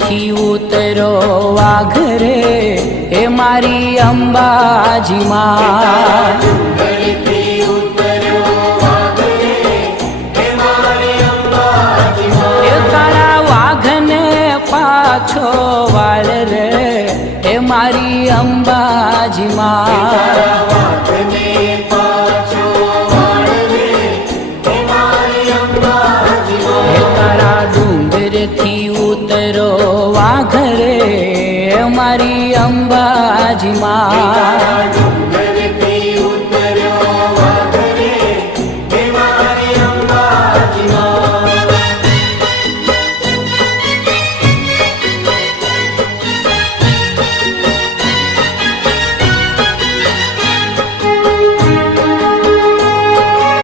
થી ઉતરો વાઘ રે હે મારી અંબાજી માં તારા વાઘને પાછો વાળ રે હે મારી અંબાજી માં